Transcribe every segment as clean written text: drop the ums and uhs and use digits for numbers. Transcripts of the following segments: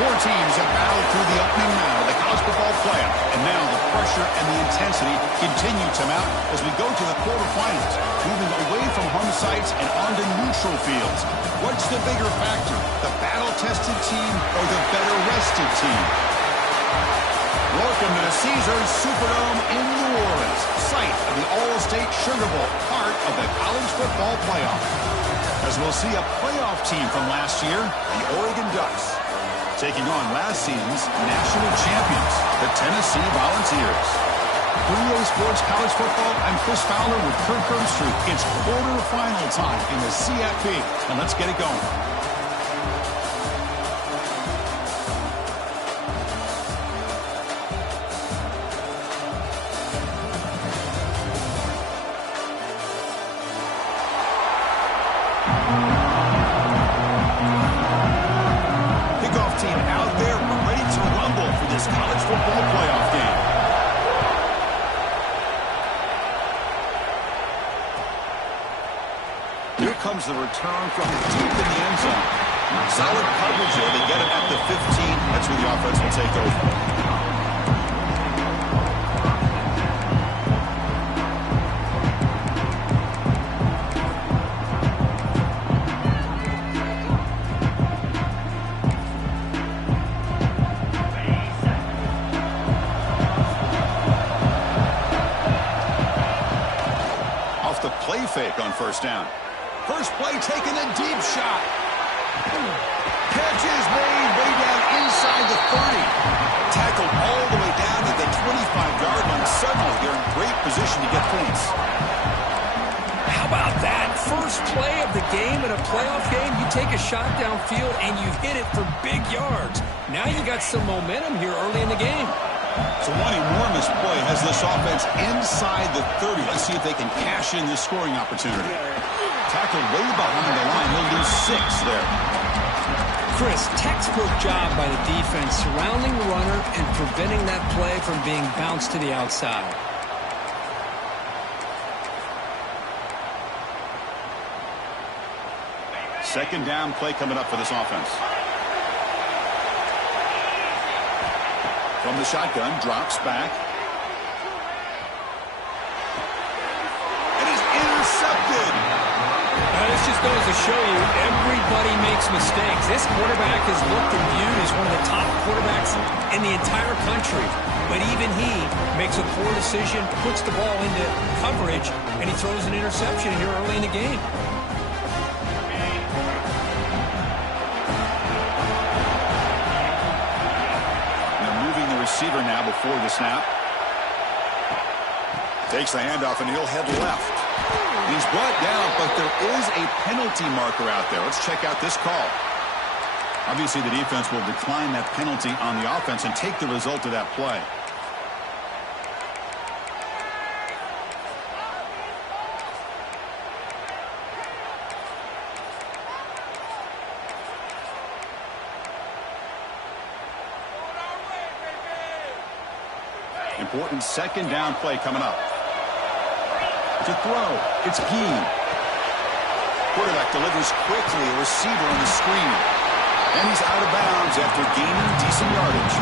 Four teams have battled through the opening round of the college football playoff, and now the pressure and the intensity continue to mount as we go to the quarterfinals, moving away from home sites and onto neutral fields. What's the bigger factor, the battle-tested team or the better-rested team? Welcome to the Caesars Superdome in New Orleans, site of the All-State Sugar Bowl, part of the college football playoff. As we'll see a playoff team from last year, the Oregon Ducks, taking on last season's national champions, the Tennessee Volunteers. For EA Sports College Football, I'm Chris Fowler with Kirk Herbstreit. It's quarterfinal time in the CFP, and let's get it going. The return from deep in the end zone. Solid coverage there. They get it at the 15. That's where the offense will take over. Off the play fake on first down. First play, taking a deep shot. Catch is made way down inside the 30. Tackled all the way down at the 25-yard line. Suddenly, they're in great position to get points. How about that? First play of the game in a playoff game, you take a shot downfield and you hit it for big yards. Now you got some momentum here early in the game. So one enormous play has this offense inside the 30. Let's see if they can cash in this scoring opportunity. Tackled way behind the line. They'll lose 6 there. Chris, textbook job by the defense surrounding the runner and preventing that play from being bounced to the outside. Second down play coming up for this offense. From the shotgun, drops back. And he's intercepted. This just goes to show you everybody makes mistakes. This quarterback is looked and viewed as one of the top quarterbacks in the entire country. But even he makes a poor decision, puts the ball into coverage, and he throws an interception here early in the game. Receiver now before the snap. Takes the handoff and he'll head left. He's brought down, but there is a penalty marker out there. Let's check out this call. Obviously the defense will decline that penalty on the offense and take the result of that play. Important second down play coming up. To throw, it's Gee. Quarterback delivers quickly, a receiver on the screen. And he's out of bounds after gaining decent yardage.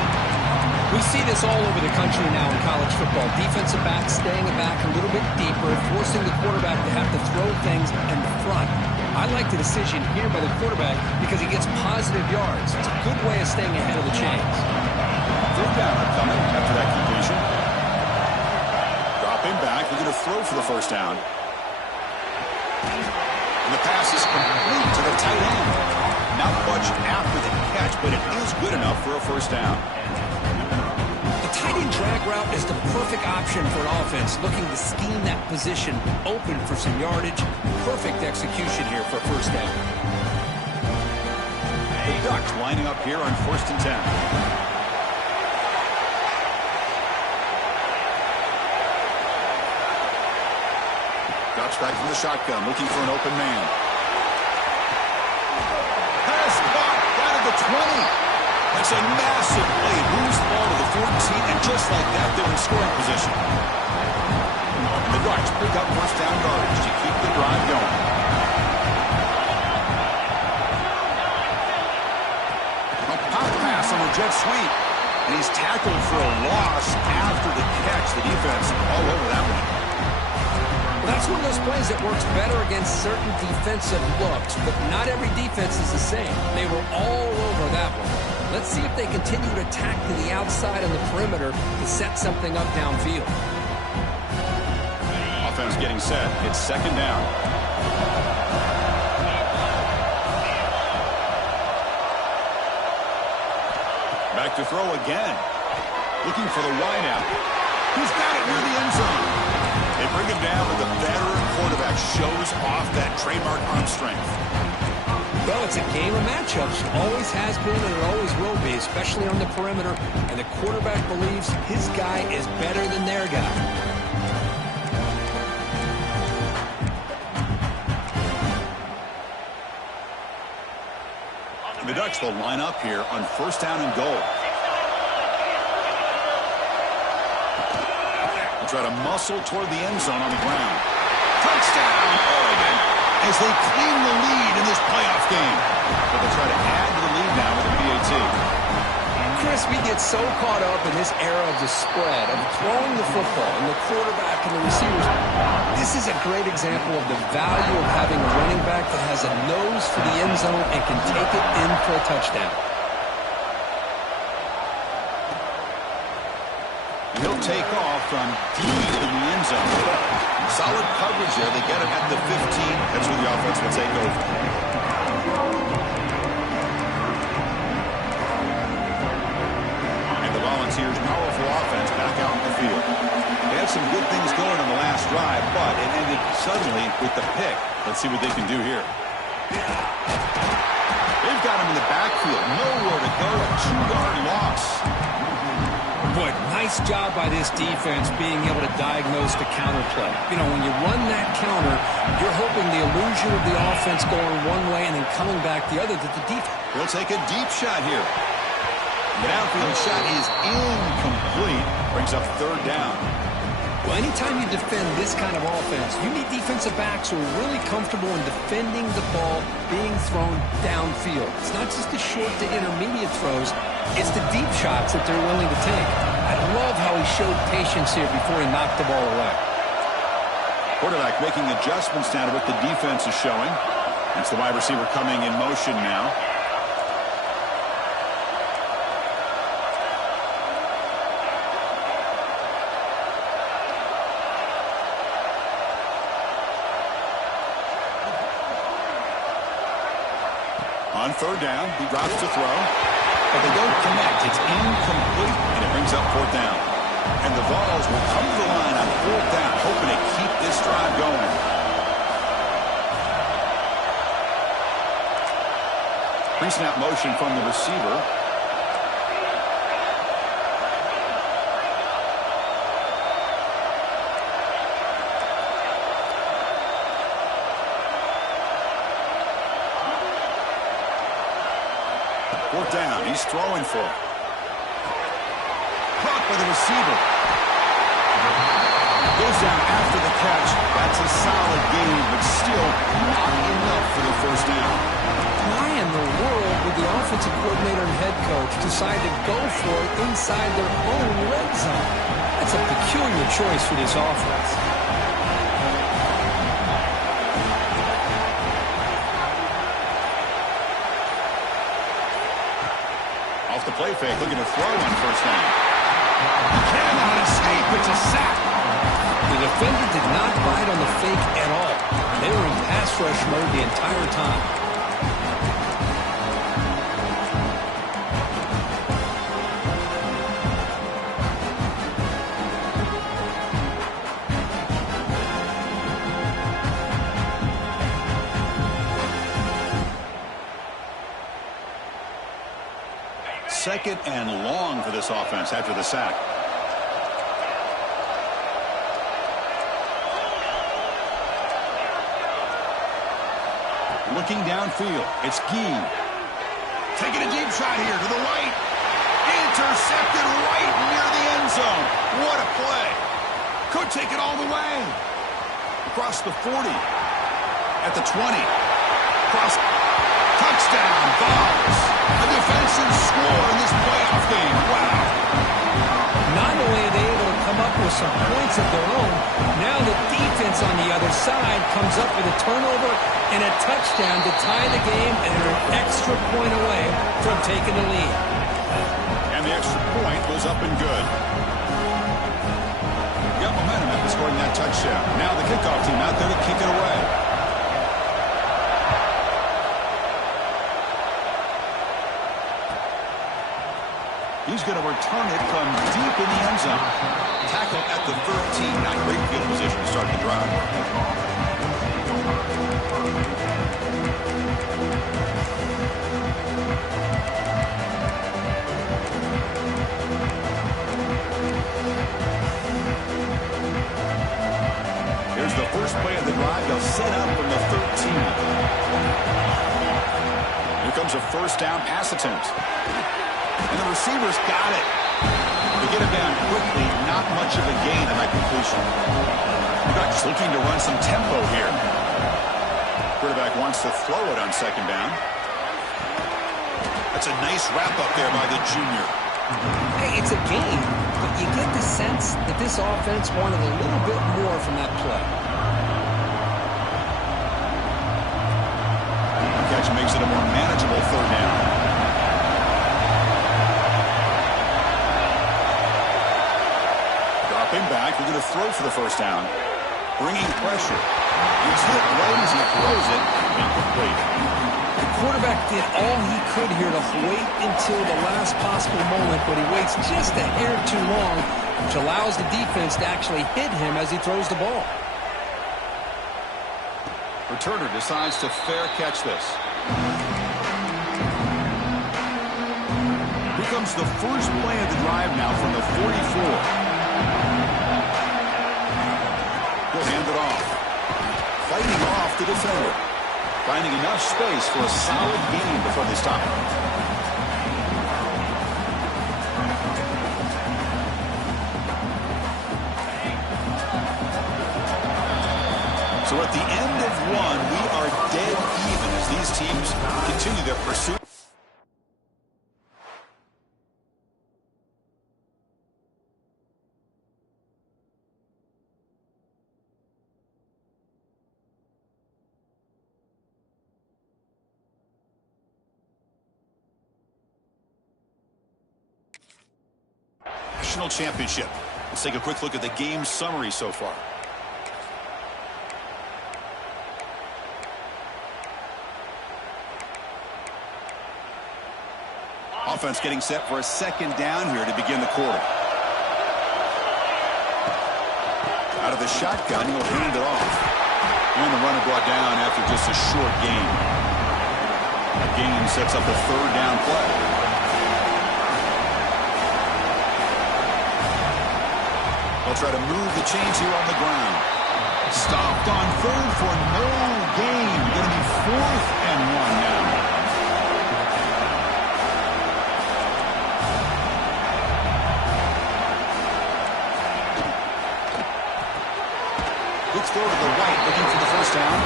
We see this all over the country now in college football. Defensive backs staying back a little bit deeper, forcing the quarterback to have to throw things in the front. I like the decision here by the quarterback because he gets positive yards. It's a good way of staying ahead of the chains. Third down coming after that completion. Drop him back. We're going to throw for the first down. And the pass is complete to the tight end. Not much after the catch, but it is good enough for a first down. The tight end drag route is the perfect option for an offense looking to scheme that position open for some yardage. Perfect execution here for a first down. The Ducks lining up here on 1st and 10. Ducks back from the shotgun, looking for an open man. Pass caught down at the 20. That's a massive play. Moves the ball to the 14, and just like that, they're in scoring position. And the Ducks pick up first down yardage to keep the drive going. A pop pass And he's tackled for a loss after the catch. The defense all over that one. Well, that's one of those plays that works better against certain defensive looks, but not every defense is the same. They were all over that one. Let's see if they continue to attack to the outside on the perimeter to set something up downfield. Offense getting set. It's second down. Back to throw again. Looking for the wideout. He's got it near the end zone. They bring him down, but the veteran quarterback shows off that trademark arm strength. Well, it's a game of matchups. Always has been and it always will be, especially on the perimeter. And the quarterback believes his guy is better than their guy. The Ducks will line up here on first down and goal. They'll try to muscle toward the end zone on the ground. Touchdown, Oregon, as they clean the lead in this playoff game. But they'll try to add to the lead now with a PAT. Chris, we get so caught up in this era of the spread, of throwing the football, and the quarterback and the receivers. This is a great example of the value of having a running back that has a nose for the end zone and can take it in for a touchdown. And he'll take off from deep in the end zone. Solid coverage there. They get it at the 15. That's where the offense will take over. Volunteers' powerful offense back out in the field. They had some good things going on the last drive, but it ended suddenly with the pick. Let's see what they can do here. They've got him in the backfield. Nowhere to go. A 2-yard loss. Boy, nice job by this defense being able to diagnose the counter play. You know, when you run that counter, you're hoping the illusion of the offense going one way and then coming back the other, that the defense. He'll take a deep shot here. The downfield shot is incomplete. Brings up third down. Well, anytime you defend this kind of offense, you need defensive backs who are really comfortable in defending the ball being thrown downfield. It's not just the short to intermediate throws. It's the deep shots that they're willing to take. I love how he showed patience here before he knocked the ball away. Quarterback making adjustments down to what the defense is showing. It's the wide receiver coming in motion now. On third down, he drops to throw, but they don't connect. It's incomplete, and it brings up fourth down. And the Vols will come to the line on fourth down, hoping to keep this drive going. Pre-snap motion from the receiver. Fourth down, he's throwing for it. Caught by the receiver. Goes down after the catch. That's a solid game, but still not enough for the first down. Why in the world would the offensive coordinator and head coach decide to go for it inside their own red zone? That's a peculiar choice for this offense. Off the play fake, looking to throw on first down. He cannot escape. It's a sack. The defender did not bite on the fake at all. They were in pass rush mode the entire time. Second and long for this offense after the sack. Looking downfield, it's Gee. Taking a deep shot here to the right. Intercepted right near the end zone. What a play. Could take it all the way. Across the 40. At the 20. Cross. Touchdown, Vols. A defensive score in this playoff game. Wow. with some points of their own. Now the defense on the other side comes up with a turnover and a touchdown to tie the game, and they're an extra point away from taking the lead. And the extra point was up and good. Got momentum after scoring that touchdown. Now the kickoff team out there to kick it away. He's going to return it from deep in the end zone. Tackle at the 13. Not great field position to start the drive. Here's the first play of the drive. They'll set up from the 13. Here comes a first down pass attempt. And the receivers got it. They get it down quickly. Not much of a gain on that completion. The Ducks looking to run some tempo here. Quarterback wants to throw it on second down. That's a nice wrap-up there by the junior. Hey, it's a game, but you get the sense that this offense wanted a little bit more from that play. The catch makes it a more manageable third down. Dropping back, we're going to throw for the first down. Bringing pressure. He's hit right as he throws it. Incomplete. The quarterback did all he could here to wait until the last possible moment, but he waits just a hair too long, which allows the defense to actually hit him as he throws the ball. Returner decides to fair catch this. Here comes the first play of the drive now from the 44. He'll hand it off. Fighting off the defender. Finding enough space for a solid gain before they stop him. So at the end of one, we are dead even as these teams continue their pursuit. National championship. Let's take a quick look at the game summary so far. Offense getting set for a second down here to begin the quarter. Out of the shotgun, he'll hand it off. And the runner brought down after just a short gain. A gain sets up a third down play. They'll try to move the chains here on the ground. Stopped on third for no gain. Going to be 4th and 1 now. Looks throw to the right, looking for the first down.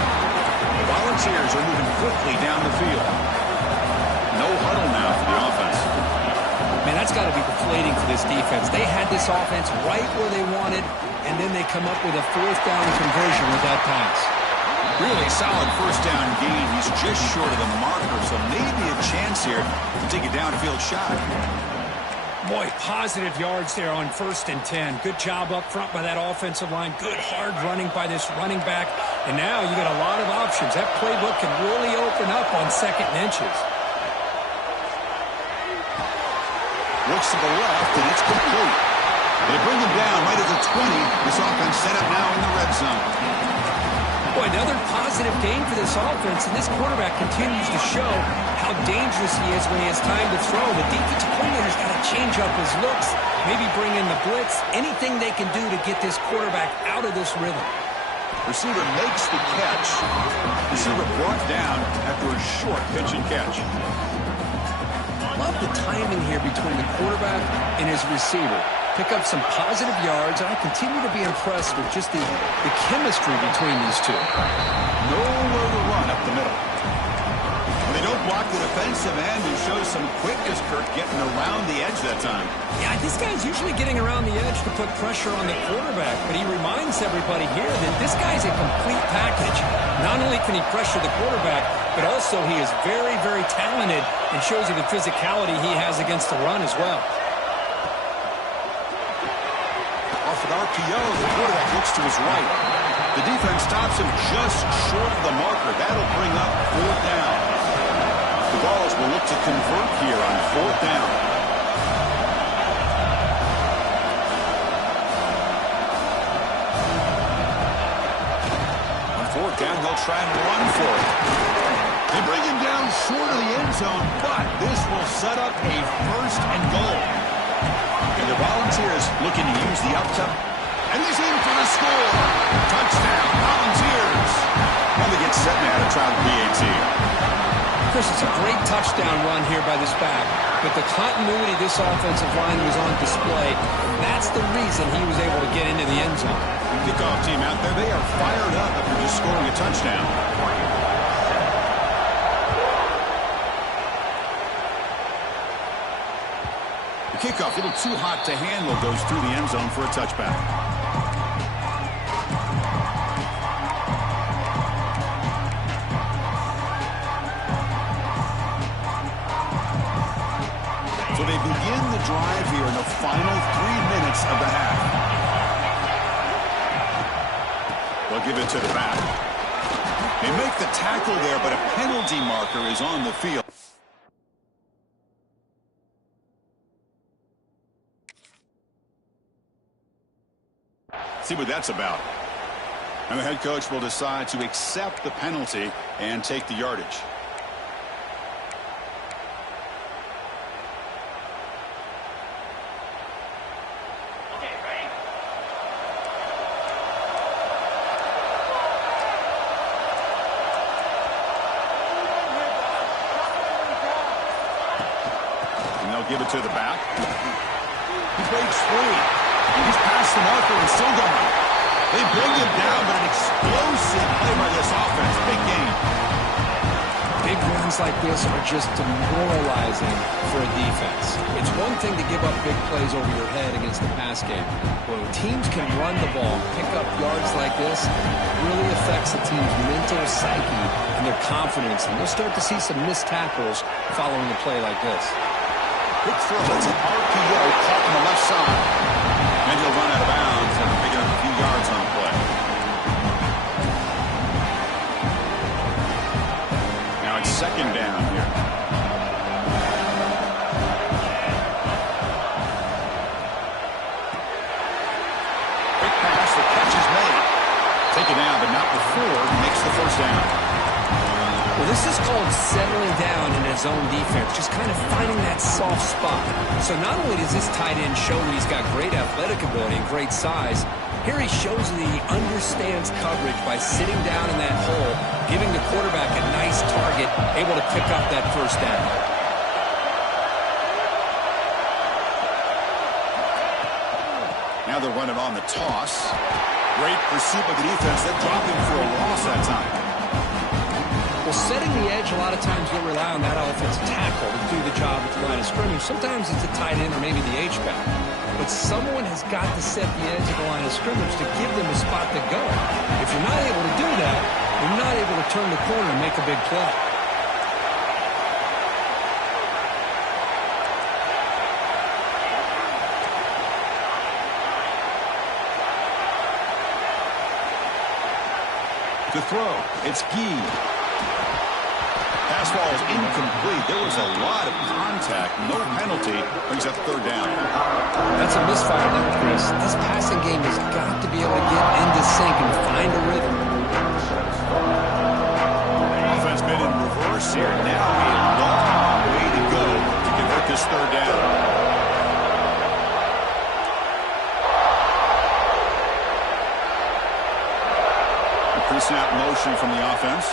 The Volunteers are moving quickly down the field. No huddle now for the offense. Man, that's got to be deflating for this defense. They had this offense right where they wanted, and then they come up with a 4th down conversion with that pass. Really solid first down gain. He's just short of the marker, so maybe a chance here to take a downfield shot. Boy, positive yards there on 1st and 10. Good job up front by that offensive line. Good hard running by this running back. And now you got a lot of options. That playbook can really open up on 2nd and inches. Looks to the left, and it's complete. They bring him down right at the 20. This offense set up now in the red zone. Boy, another positive gain for this offense, and this quarterback continues to show how dangerous he is when he has time to throw. The defensive coordinator's got to change up his looks, maybe bring in the blitz, anything they can do to get this quarterback out of this rhythm. Receiver makes the catch. Receiver brought down after a short pitch and catch. Love the timing here between the quarterback and his receiver. Pick up some positive yards, and I continue to be impressed with just the chemistry between these two. Nowhere to run up the middle. When they don't block the defensive end who shows some quickness, Kirk, getting around the edge that time. Yeah, this guy's usually getting around the edge to put pressure on the quarterback, but he reminds everybody here that this guy's a complete package. Not only can he pressure the quarterback, but also he is very, very talented and shows you the physicality he has against the run as well. Off an RPO, the quarterback looks to his right. The defense stops him just short of the marker. That'll bring up 4th down. The Balls will look to convert here on 4th down. On 4th down, they'll try and run for it. They bring him down short of the end zone, but this will set up a 1st and goal. And the Volunteers looking to use the up-tempo. And he's in for the score. Touchdown, Volunteers. And they get set now to try the PAT. Chris, it's a great touchdown run here by this back, but the continuity this offensive line was on display, and that's the reason he was able to get into the end zone. Kickoff team out there, they are fired up after just scoring a touchdown. The kickoff, a little too hot to handle, goes through the end zone for a touchback. So they begin the drive here in the final 3 minutes of the half. They'll give it to the back. They make the tackle there, but a penalty marker is on the field. See what that's about. And the head coach will decide to accept the penalty and take the yardage. Give it to the back. He breaks free. He's past the marker and still going. They bring him down, but an explosive play by this offense. Big game. Big runs like this are just demoralizing for a defense. It's one thing to give up big plays over your head against the pass game. When teams can run the ball, pick up yards like this, it really affects the team's mental psyche and their confidence. And you'll start to see some missed tackles following a play like this. Quick throw. It's an RPO caught on the left side. And he'll run out of bounds and pick up a few yards on the play. Now it's 2nd down here. Quick pass. The catch is made. Taken down, but not before he makes the 1st down. Well, this is called settling down in his own defense, just kind of finding that soft spot. So not only does this tight end show that he's got great athletic ability and great size, here he shows that he understands coverage by sitting down in that hole, giving the quarterback a nice target, able to pick up that 1st down. Now they're running on the toss. Great pursuit by the defense. They're dropping for a loss that time. Well, setting the edge, a lot of times you'll rely on that offensive tackle to do the job at the line of scrimmage. Sometimes it's a tight end or maybe the H-back. But someone has got to set the edge of the line of scrimmage to give them a spot to go. If you're not able to do that, you're not able to turn the corner and make a big play. To throw, it's Gee. Pass ball is incomplete. There was a lot of contact. No penalty. Brings up 3rd down. That's a misfire there, Chris. This passing game has got to be able to get into sync and find a rhythm. Offense been in reverse here. Now a long way to go to convert this 3rd down. Pre-snap motion from the offense.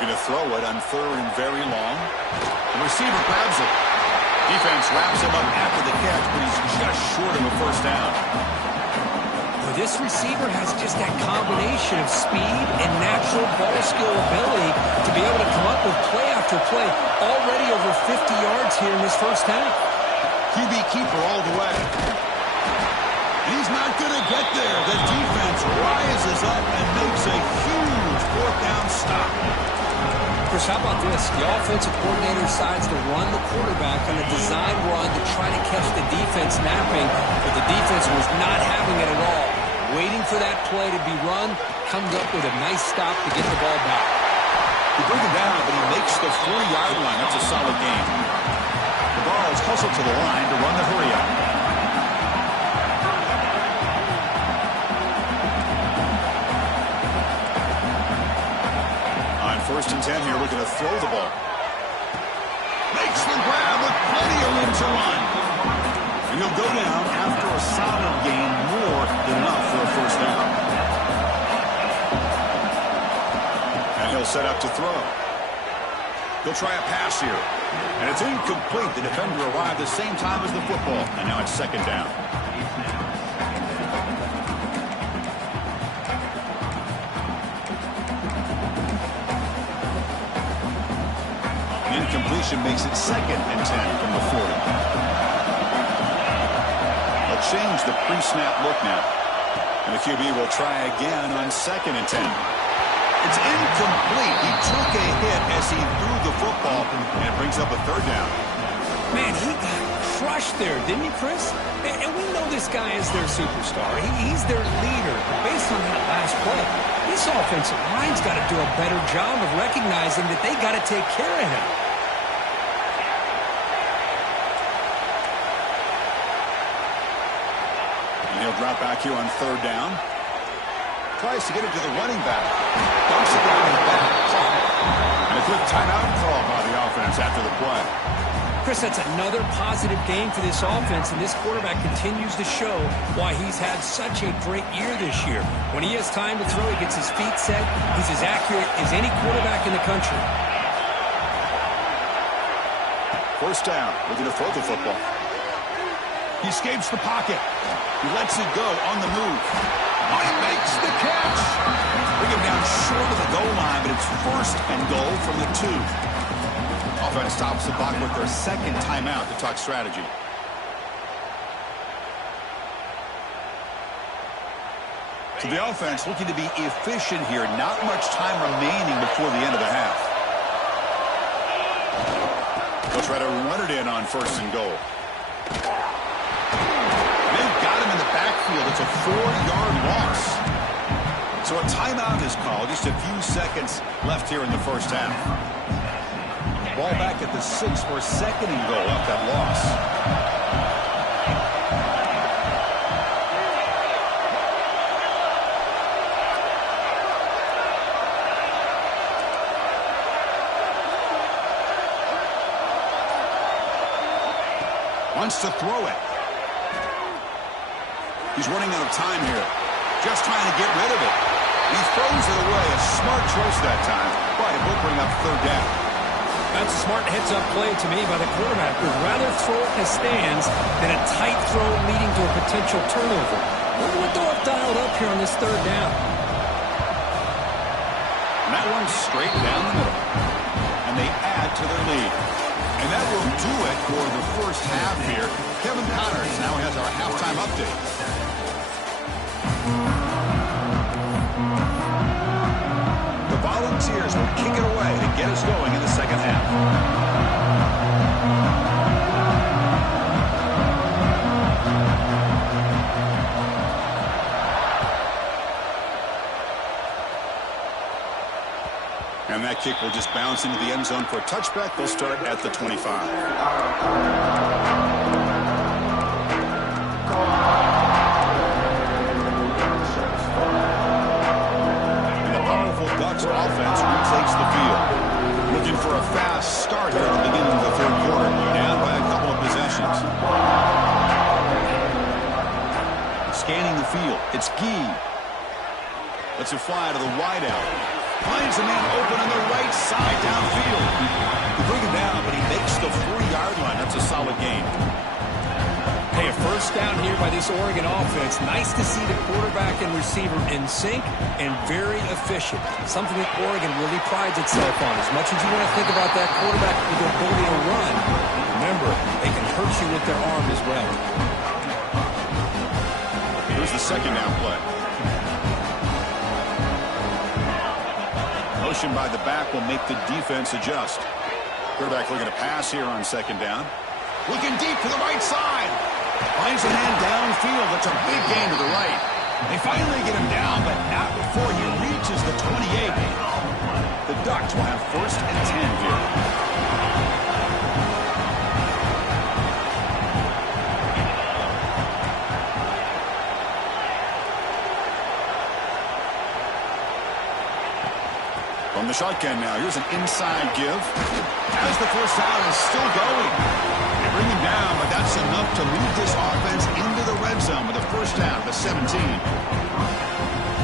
Going to throw it on 3rd and very long. The receiver grabs it. Defense wraps him up after the catch, but he's just short of a 1st down. Well, this receiver has just that combination of speed and natural ball skill ability to be able to come up with play after play, already over 50 yards here in this first half. QB keeper all the way. He's not going to get there. The defense rises up and makes a huge fourth down stop. Chris, how about this? The offensive coordinator decides to run the quarterback on a design run to try to catch the defense napping, but the defense was not having it at all. Waiting for that play to be run, comes up with a nice stop to get the ball back. He brings him down, but he makes the 40-yard line. That's a solid gain. The ball is hustled to the line to run the hurry-up. First and 10 here, we're going to throw the ball. Makes the grab with plenty of room to run. And he'll go down after a solid gain, more than enough for a first down. And he'll set up to throw. He'll try a pass here. And it's incomplete. The defender arrived the same time as the football. And now it's second down. Incompletion makes it second and 10 from the 40. They'll change the pre-snap look now. And the QB will try again on second and 10. It's incomplete. He took a hit as he threw the football, and it brings up a third down. Man, he got crushed there, didn't he, Chris? And we know this guy is their superstar. He's their leader. Based on that last play, this offensive line's got to do a better job of recognizing that they got to take care of him. He'll drop back here on third down. Tries to get it to the running back. Dumps it down his back. And a quick timeout call by the offense after the play. Chris, that's another positive game for this offense, and this quarterback continues to show why he's had such a great year this year. When he has time to throw, he gets his feet set. He's as accurate as any quarterback in the country. First down. Looking to throw the football. He escapes the pocket. He lets it go on the move. Oh, he makes the catch. Bring him down short of the goal line, but it's first and goal from the 2. Offense stops the clock with their second timeout to talk strategy. So the offense looking to be efficient here. Not much time remaining before the end of the half. They'll try to run it in on first and goal. It's a 4-yard loss. So a timeout is called. Just a few seconds left here in the first half. Ball back at the 6 for second and goal up that loss. Wants to throw it. He's running out of time here. Just trying to get rid of it. He throws it away. A smart choice that time. But it will bring up third down. That's a smart heads-up play to me by the quarterback. Would rather throw it to stands than a tight throw leading to a potential turnover. Look what they'll have dialed up here on this third down. And that one's straight down the middle. And they add to their lead. And that will do it for the first half here. Kevin Connors now has our halftime update. The Volunteers will kick it away to get us going in the second half. And that kick will just bounce into the end zone for a touchback. They'll start at the 25. And the powerful Ducks offense retakes the field. Looking for a fast start here at the beginning of the third quarter. Down by a couple of possessions. Scanning the field. It's Gee. Lets it fly to the wideout. Finds a man open on the right side downfield. They bring him down, but he makes the 40-yard line. That's a solid gain. Hey, a first down here by this Oregon offense. Nice to see the quarterback and receiver in sync and very efficient. Something that Oregon really prides itself on. As much as you want to think about that quarterback with the ability to run, remember, they can hurt you with their arm as well. Here's the second down play. Motion by the back will make the defense adjust. Quarterback looking to pass here on second down. Looking deep to the right side. Finds a man downfield. That's a big gain to the right. They finally get him down, but not before he reaches the 28. The Ducks will have 1st and 10 here. From the shotgun now, here's an inside give. As the first down is still going. They bring him down, but that's enough to move this offense into the red zone with a first down, the 17.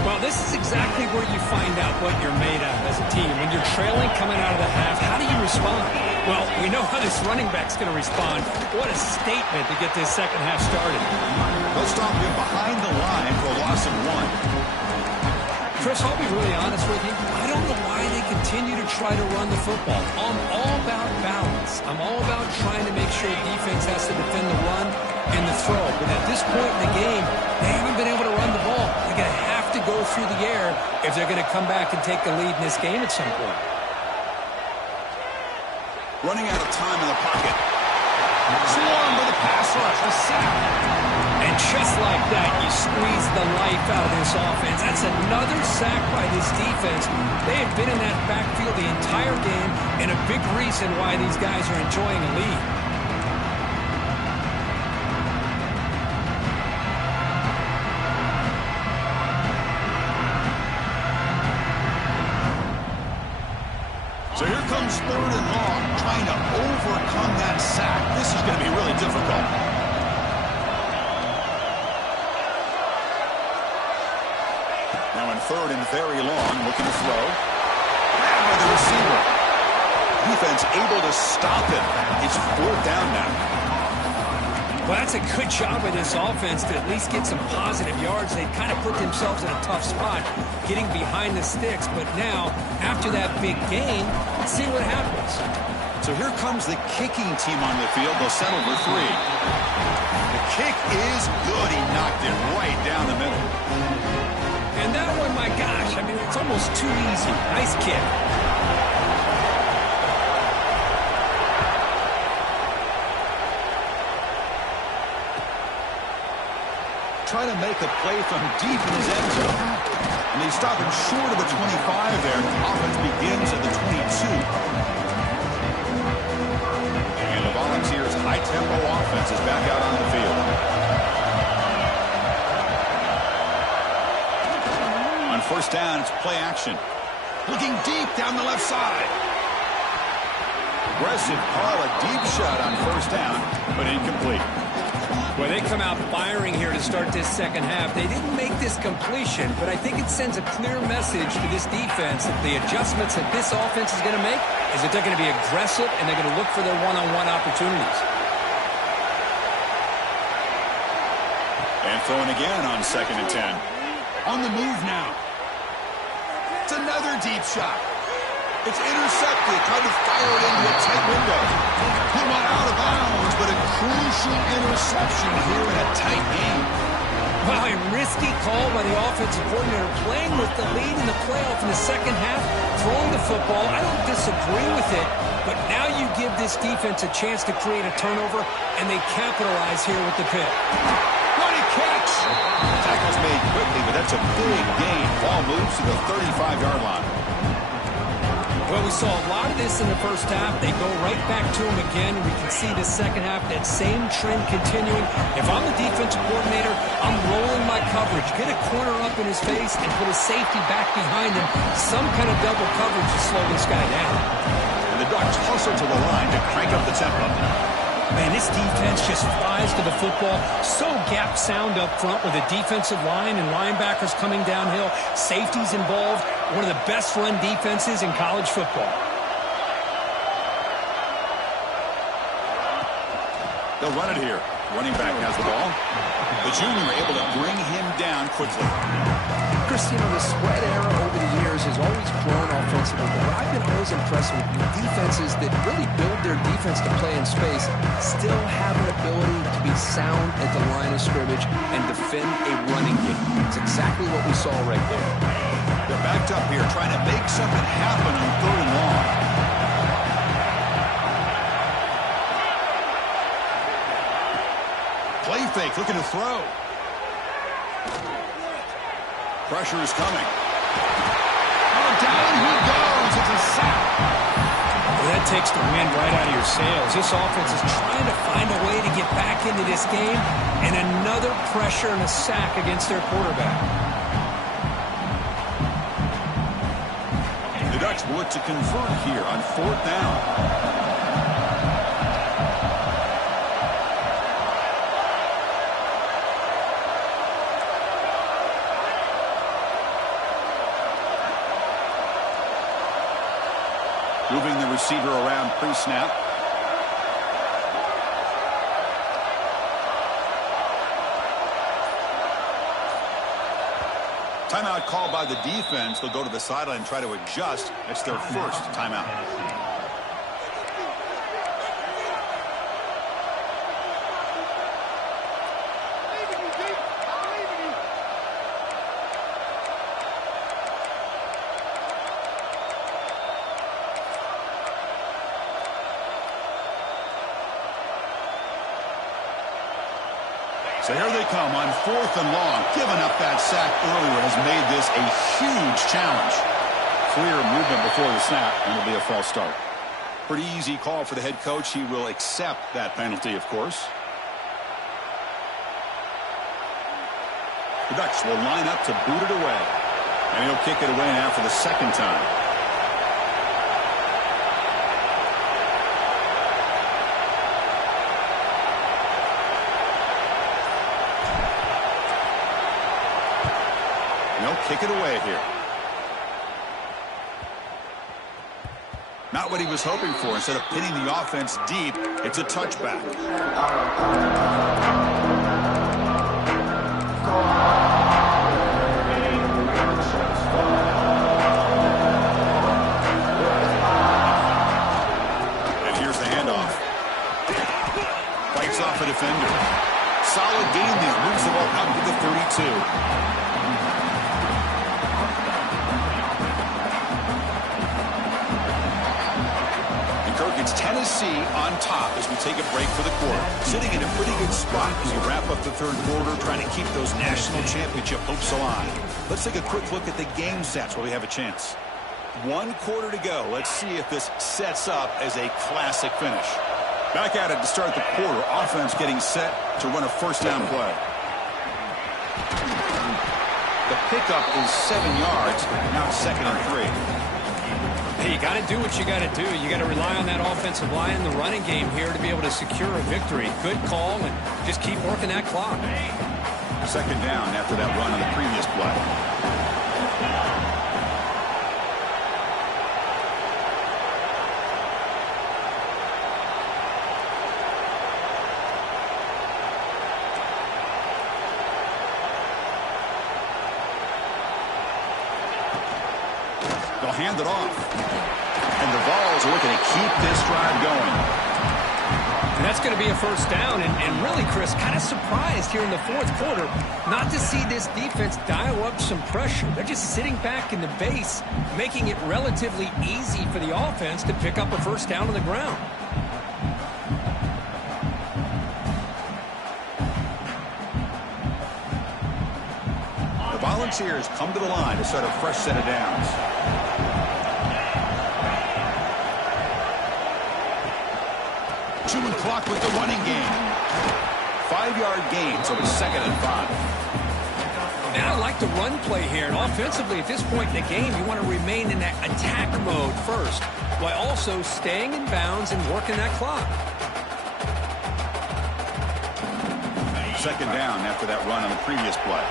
Well, this is exactly where you find out what you're made of as a team. When you're trailing coming out of the half, how do you respond? Well, we know how this running back's going to respond. What a statement to get this second half started. They'll stop him behind the line for a loss of 1. Chris, I'll be really honest with you. I don't know why they continue to try to run the football. I'm all about balance. I'm all about trying to make sure defense has to defend the run and the throw. But at this point in the game, they haven't been able to run the ball. They're going to have to go through the air if they're going to come back and take the lead in this game at some point. Running out of time in the pocket. Swarm with a pass rush, a sack. And just like that, you squeeze the life out of this offense. That's another sack by this defense. They have been in that backfield the entire game, and a big reason why these guys are enjoying a lead. So here comes 3rd and long, trying to overcome that sack. This is going to be really difficult. Now in 3rd and very long, looking to throw. Grabbed by the receiver. Defense able to stop him. It's 4th down now. Well, that's a good job by this offense to at least get some positive yards. They kind of put themselves in a tough spot, getting behind the sticks. But now, after that big gain, let's see what happens. So here comes the kicking team on the field. They'll settle for 3. The kick is good. He knocked it right down the middle. And that one, my gosh, I mean, it's almost too easy. Nice kick. Trying to make a play from deep in his end zone. And they stop him short of the 25 there. The offense begins at the 22. And the Volunteers' high-tempo offense is back out on the field. On 1st down, it's play action. Looking deep down the left side. Aggressive call, a deep shot on 1st down, but incomplete. Well, they come out firing here to start this second half. They didn't make this completion, but I think it sends a clear message to this defense that the adjustments that this offense is going to make is that they're going to be aggressive and they're going to look for their one-on-one opportunities. And throwing again on 2nd and 10. On the move now. It's another deep shot. It's intercepted. Tried to fire it into a tight window. Put one out of bounds, but a crucial interception here in a tight game. Wow, a risky call by the offensive coordinator, playing with the lead in the playoff in the second half, throwing the football. I don't disagree with it, but now you give this defense a chance to create a turnover, and they capitalize here with the pick. What a catch! Tackle's made quickly, but that's a big gain. Ball moves to the 35-yard line. Well, we saw a lot of this in the first half. They go right back to him again. We can see the second half, that same trend continuing. If I'm the defensive coordinator, I'm rolling my coverage. Get a corner up in his face and put a safety back behind him. Some kind of double coverage to slow this guy down. And the Ducks hustle to the line to crank up the tempo. Man, this defense just flies to the football. So gap sound up front with a defensive line and linebackers coming downhill. Safeties involved. One of the best run defenses in college football. They'll run it here. Running back has the ball. The junior able to bring him down quickly. Chris, the spread era over the years has always grown offensively, but what I've been always impressed with defenses that really build their defense to play in space still have an ability to be sound at the line of scrimmage and defend a running game. It's exactly what we saw right there. They're backed up here trying to make something happen on 3rd and long. Play fake, looking to throw. Pressure is coming. Oh, down he goes. It's a sack. Well, that takes the wind right out of your sails. This offense is trying to find a way to get back into this game, and another pressure and a sack against their quarterback. The Ducks will look to convert here on 4th down. Moving the receiver around pre-snap. Timeout called by the defense. They'll go to the sideline and try to adjust. It's their first timeout. So here they come on 4th and long. Giving up that sack earlier has made this a huge challenge. Clear movement before the snap, and it'll be a false start. Pretty easy call for the head coach. He will accept that penalty, of course. The Ducks will line up to boot it away. And he'll kick it away now for the 2nd time. Kick it away here. Not what he was hoping for. Instead of pinning the offense deep, it's a touchback. And here's the handoff. Fights off a defender. Solid game there. Moves the ball out to the 32. It's Tennessee on top as we take a break for the quarter. Sitting in a pretty good spot as we wrap up the 3rd quarter, trying to keep those national championship hopes alive. Let's take a quick look at the game stats while we have a chance. 1 quarter to go. Let's see if this sets up as a classic finish. Back at it to start the quarter. Offense getting set to run a 1st down play. The pickup is 7 yards. Now it's 2nd and 3. Hey, you got to do what you got to do. You got to rely on that offensive line in the running game here to be able to secure a victory. Good call, and just keep working that clock. 2nd down after that run on the previous play. They'll hand it off. And the Vols are looking to keep this drive going. And that's going to be a 1st down. And really, Chris, kind of surprised here in the 4th quarter not to see this defense dial up some pressure. They're just sitting back in the base, making it relatively easy for the offense to pick up a 1st down on the ground. The Volunteers come to the line to start a fresh set of downs. Chewing clock with the running game. 5-yard gain, so it's 2nd and 5. And I like the run play here. And offensively, at this point in the game, you want to remain in that attack mode first, while also staying in bounds and working that clock. 2nd down after that run on the previous play.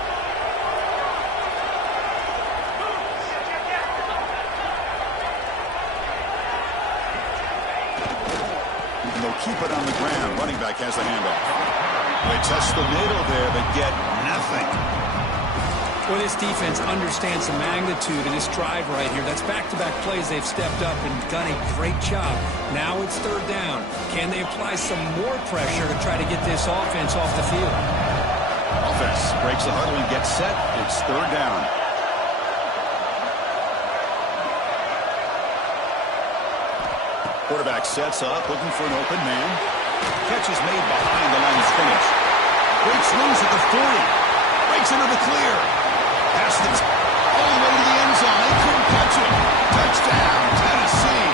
And they'll keep it on the ground. Running back has the handoff. They test the middle there, but get nothing. Well, this defense understands the magnitude of this drive right here. That's back-to-back plays. They've stepped up and done a great job. Now it's third down. Can they apply some more pressure to try to get this offense off the field? Offense breaks the huddle and gets set. It's third down. Quarterback sets up, looking for an open man. Catch is made behind the line of scrimmage. Breaks loose at the 40. Breaks into the clear. Pass this all the way to the end zone. They couldn't catch it. Touchdown, Tennessee.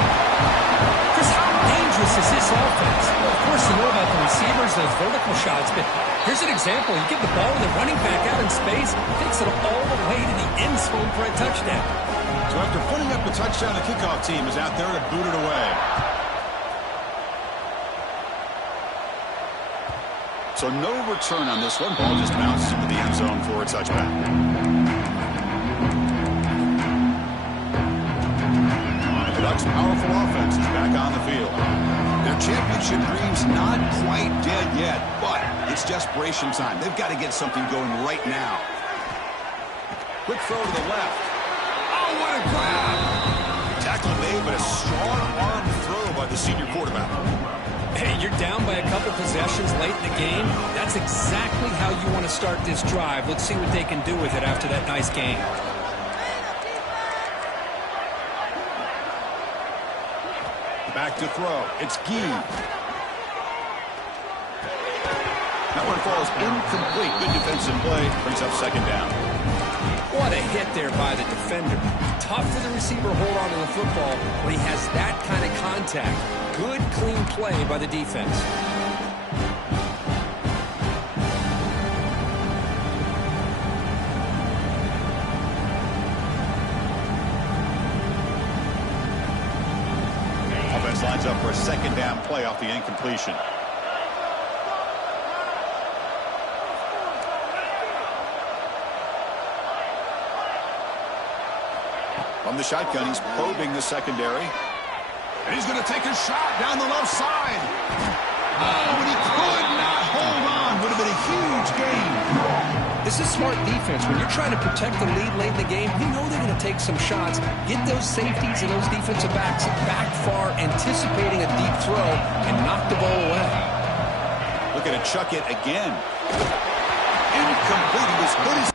Chris, how dangerous is this offense? Well, of course, you know about the receivers, those vertical shots, but here's an example. You give the ball to the running back out in space, takes it all the way to the end zone for a touchdown. So after putting up a touchdown, the kickoff team is out there to boot it away. So no return on this one. Ball just bounces into the end zone for a touchback. The Ducks' powerful offense is back on the field. Their championship dream's not quite dead yet, but it's desperation time. They've got to get something going right now. Quick throw to the left. Oh, what a grab! Tackle made, but a strong arm throw by the senior quarterback. Hey, you're down by a couple possessions late in the game. That's exactly how you want to start this drive. Let's see what they can do with it after that nice game. Back to throw. It's Gee. That one falls incomplete. Good defensive play. Brings up second down. What a hit there by the defender. Tough for the receiver to hold on to the football when he has that kind of contact. Good, clean play by the defense. Offense lines up for a second down play off the incompletion. From the shotgun, he's probing the secondary. And he's going to take a shot down the left side. Oh, but he could not hold on. Would have been a huge gain. This is smart defense. When you're trying to protect the lead late in the game, you know they're going to take some shots. Get those safeties and those defensive backs back far, anticipating a deep throw, and knock the ball away. Looking to chuck it again. Incomplete. He was good as